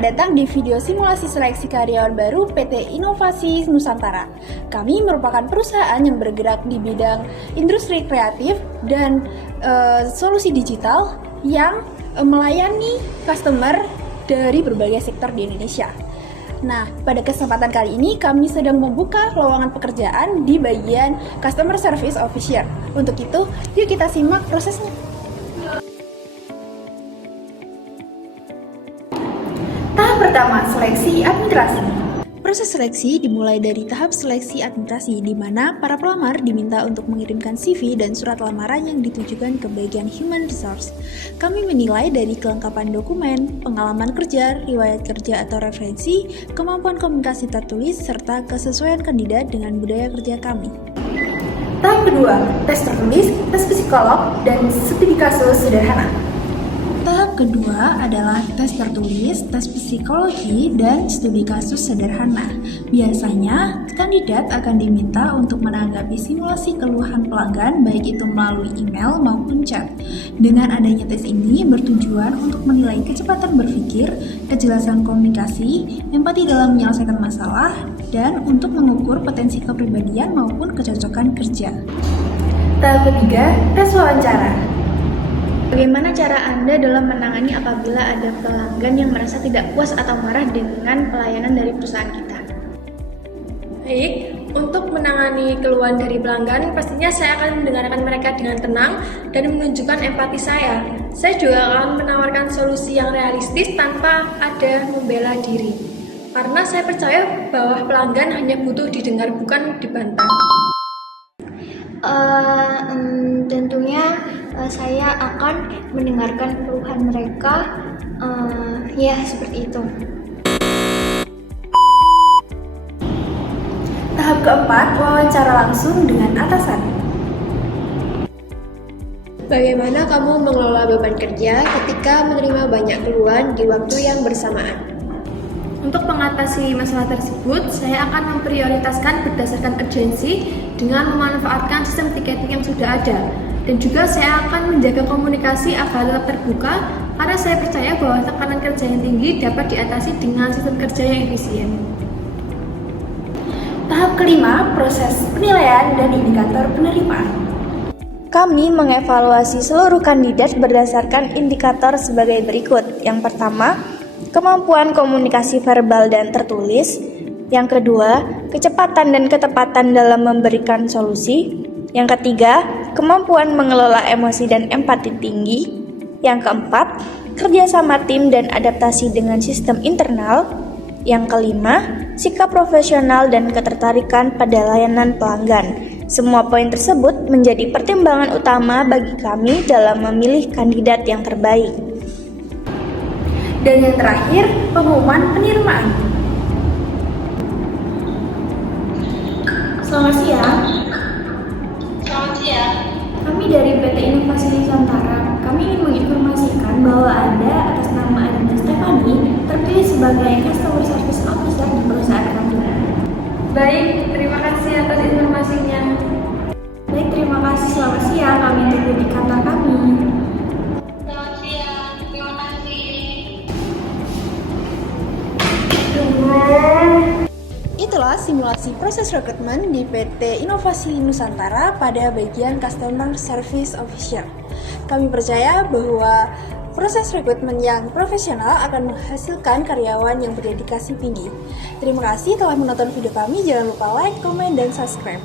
Selamat datang di video simulasi seleksi karyawan baru PT Inovasi Nusantara. Kami merupakan perusahaan yang bergerak di bidang industri kreatif dan solusi digital yang melayani customer dari berbagai sektor di Indonesia. Nah, pada kesempatan kali ini kami sedang membuka lowongan pekerjaan di bagian Customer Service Officer. Untuk itu, yuk kita simak prosesnya. Tahap pertama, seleksi administrasi. Proses seleksi dimulai dari tahap seleksi administrasi, di mana para pelamar diminta untuk mengirimkan CV dan surat lamaran yang ditujukan ke bagian Human Resource. Kami menilai dari kelengkapan dokumen, pengalaman kerja, riwayat kerja atau referensi, kemampuan komunikasi tertulis, serta kesesuaian kandidat dengan budaya kerja kami. Tahap kedua, tes tertulis, tes psikolog, dan studi kasus sederhana. Tahap kedua adalah tes tertulis, tes psikologi, dan studi kasus sederhana. Biasanya, kandidat akan diminta untuk menanggapi simulasi keluhan pelanggan baik itu melalui email maupun chat. Dengan adanya tes ini bertujuan untuk menilai kecepatan berpikir, kejelasan komunikasi, empati dalam menyelesaikan masalah, dan untuk mengukur potensi kepribadian maupun kecocokan kerja. Tahap ketiga, tes wawancara. Bagaimana cara Anda dalam menangani apabila ada pelanggan yang merasa tidak puas atau marah dengan pelayanan dari perusahaan kita? Baik, untuk menangani keluhan dari pelanggan, pastinya saya akan mendengarkan mereka dengan tenang dan menunjukkan empati saya. Saya juga akan menawarkan solusi yang realistis tanpa ada membela diri. Karena saya percaya bahwa pelanggan hanya butuh didengar, bukan dibantah. Tentunya saya akan mendengarkan keluhan mereka, ya seperti itu. Tahap keempat, wawancara langsung dengan atasan. Bagaimana kamu mengelola beban kerja ketika menerima banyak keluhan di waktu yang bersamaan? Untuk mengatasi masalah tersebut, saya akan memprioritaskan berdasarkan urgensi dengan memanfaatkan sistem tiketing yang sudah ada. Dan juga saya akan menjaga komunikasi agar tetap terbuka, karena saya percaya bahwa tekanan kerja yang tinggi dapat diatasi dengan sistem kerja yang efisien. Tahap kelima, proses penilaian dan indikator penerimaan. Kami mengevaluasi seluruh kandidat berdasarkan indikator sebagai berikut. Yang pertama, kemampuan komunikasi verbal dan tertulis. Yang kedua, kecepatan dan ketepatan dalam memberikan solusi. Yang ketiga, kemampuan mengelola emosi dan empati tinggi. Yang keempat, kerjasama tim dan adaptasi dengan sistem internal. Yang kelima, sikap profesional dan ketertarikan pada layanan pelanggan. Semua poin tersebut menjadi pertimbangan utama bagi kami dalam memilih kandidat yang terbaik. Dan yang terakhir, pengumuman penerimaan. Selamat siang. Selamat siang. Kami dari PT Inovasi Nusantara, kami ingin menginformasikan bahwa Anda atas nama Adinda Stefani terpilih sebagai Customer Service Officer di perusahaan kami. Baik, terima kasih atas informasinya. Baik, terima kasih. Selamat siang. Kami tunggu di kantor kami. Selamat siang. Terima kasih. Itulah simulasi proses rekrutmen di PT Inovasi Nusantara pada bagian Customer Service Officer. Kami percaya bahwa proses rekrutmen yang profesional akan menghasilkan karyawan yang berdedikasi tinggi. Terima kasih telah menonton video kami. Jangan lupa like, komen, dan subscribe.